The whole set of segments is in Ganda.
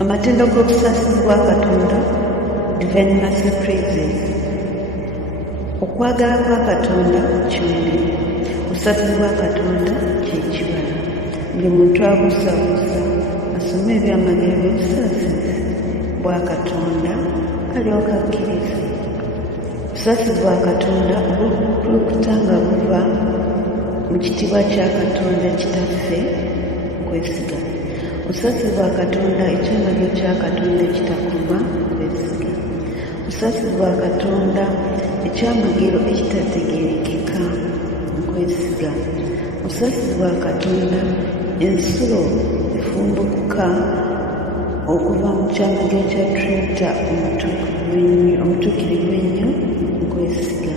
Amatendo g'okusaasibwa Katonda, Divine Mercy Praises. Okwagala kwa Katonda kimuli, okusaasibwa Katonda kye kibala. Buli muntu abuusabuusa asome ebyamagero by'obusaasizi bwa Katonda alyoka akkirize. Okusaasibwa Katonda obukulukuta nga buva mu kitiibwa kya Katonda Kitaffe kwesiga. Okusaasibwa Katonda ekyamagero kya Katonda ekitakoma kwesiga. Okusaasibwa Katonda ekyamagero ekitategeerekeka kwesiga. Okusaasibwa Katonda ensulo efumbukuka okuva mu kyamagero kya Trinita omutuukirivu ennyo kwesiga.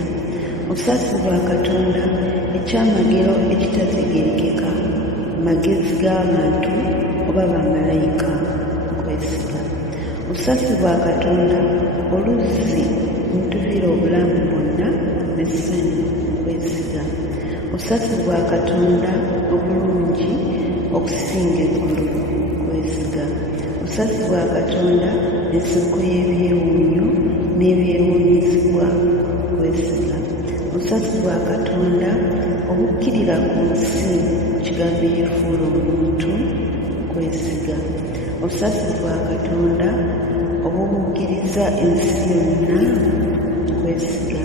Okusaasibwa Katonda ekyamagero ekitategeerekeka magezi g'abantu oba bamalayika kwesiga. Okusaasibwa Katonda oluzzi omutuviira obulamu bwonna n'essanyu kwesiga. Okusaasibwa Katonda obulungi okusinga eggulu kwesiga. Okusaasibwa Katonda ensibuko y'ebyewuunyo n'ebyewuunyizibwa kwesiga. Okusaasibwa Katonda obukkirira ku nsi kigambo eyefuula omuntu kwesiga. Okusaasibwa Katonda obubuukiriza ensi yonna kwesiga.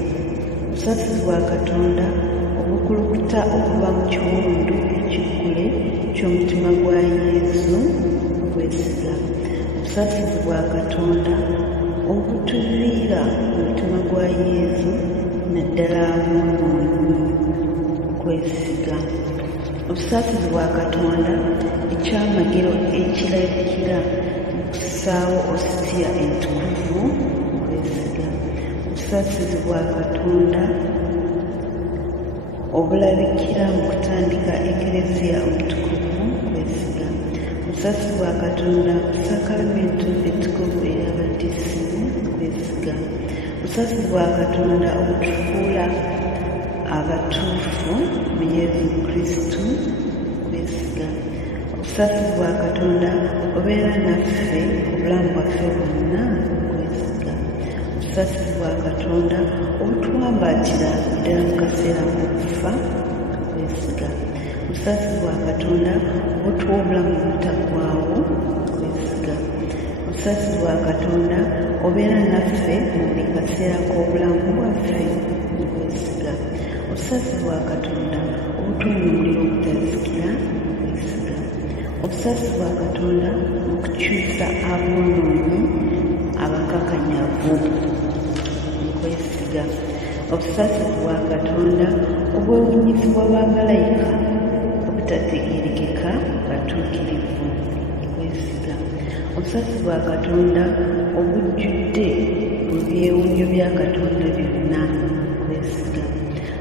Okusaasibwa Katonda obukulukuta okuva mu kiwundu ekiggule ky'omutima gwa Yesu kwesiga. Okusaasibwa Katonda obutuviira mu mutima gwa Yesu naddala ab'onoonyi kwesiga. Okusaasibwa Katonda ekyamagero ekirabikira mu kussaawo ositiya entukuvu kwesiga. Okusaasibwa Katonda obulabikira mu kutandika ekereziya omutukuvu kwesiga. Okusaasibwa Katonda sakramento ettukuvu ey'abatisimu kwesiga. Okusaasibwa Katonda obutufuula abatuufu mu Yesu Kristo kwesiga. Okusaasibwa Katonda obeera naffe obulamu bwaffe bwonna kwesiga. Okusaasibwa Katonda obutwambaatira ddala mu kaseera k'okufa kwesiga. Okusaasibwa Katonda obutuwa obulamu obutaggwaawo kwesiga. Okusaasibwa Katonda obeera naffe mu buli kaseera k'obulamu bwaffe kwesiga. Okusaasibwa Katonda obutunyuulira obutazikira kwesiga. Okusaasibwa Katonda okukyusa aboonoonyi abakakanyavu kwesiga. Okusaasibwa Katonda obwewuunyizibwa bamalayika obutategeerekeka batuukirivu kwesiga. Okusaasibwa Katonda obujjudde mu byewuunyo bya Katonda byonna kwesiga.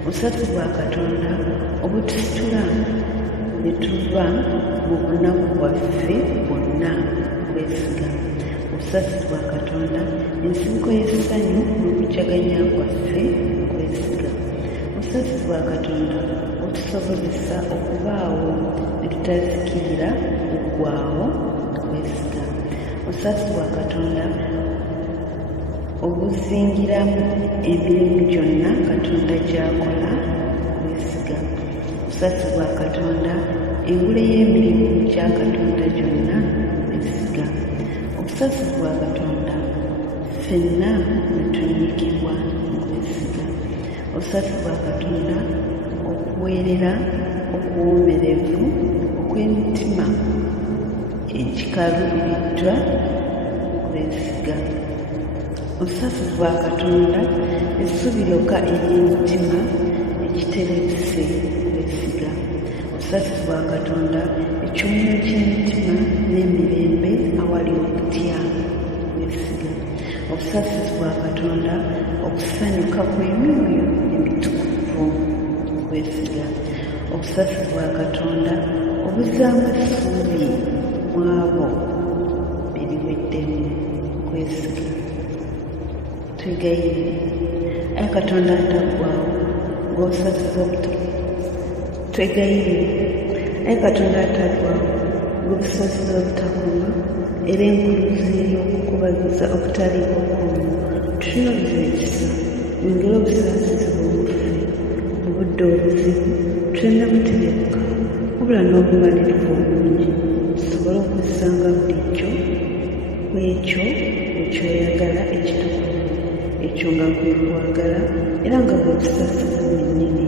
Okusaasibwa Katonda obutusitula ne tuva mu bunaku bwaffe bwonna kwesiga. Okusaasibwa Katonda ensibuko y'essanyu n'okujjaganya kwaffe kwesiga. Okusaasibwa Katonda otusobozesa okubaawo ne tutazikirira kuggwaawo kwesiga. Okusaasibwa Katonda obuzingiramu emirimu gyonna Katonda gy'akola kwesiga. Okusaasibwa Katonda engule y'emirimu gya Katonda gyonna kwesiga. Okusaasibwa Katonda ffenna ne tunyiikibwa kwesiga. Okusaasibwa Katonda okuweerera okuwoomerevu okw'emitima ekikaluubiddwa kwesiga. Okusaasibwa Katonda essubi lyokka ery'emitima ekiterebise kwesiga. Okusaasibwa Katonda ekyomyo ky'emitima n'emirembe awali okutya kwesiga. Okusaasibwa Katonda okusanyuka kw'emyoyo emitukuvu kwesiga. Okusaasibwa Katonda obuzzaamu essuubi mu abo beriweddemu kwesiga. Twegayirire aye Katonda ataggwaawo ng'obusaasiza obutono. Twegayirire aye Katonda ataggwaawo ng'obusaasira obutakoma era enkuluzi y'okukubagiza okutaliibwa kw'omu tutunuliza ekisa yongera obusaasizi bw'omuffe mu budde obuzibu tulina buterebuka wabula n'obumalirivu obungi tusobole okwisanga bulijjo ku ekyo ekyoyagala ekitukuvu ekyo nga kwe kwagala era nga bwe busaasizi bwennyini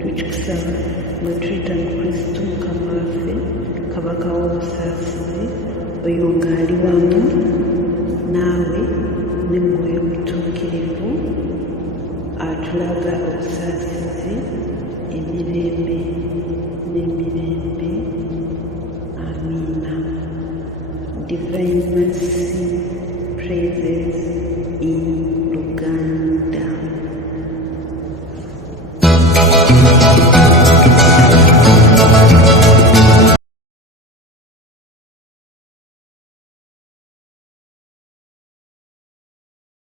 tukikusaba nga tuyita mu kristo mukama waffe kabaka w'obusaasizi oyo ng'ali wamu naawe ne mwoyo mutuukirivu atulaga obusaasizi emirembe n'emirembe. Amina. Divine Mercy Praises in Luganda.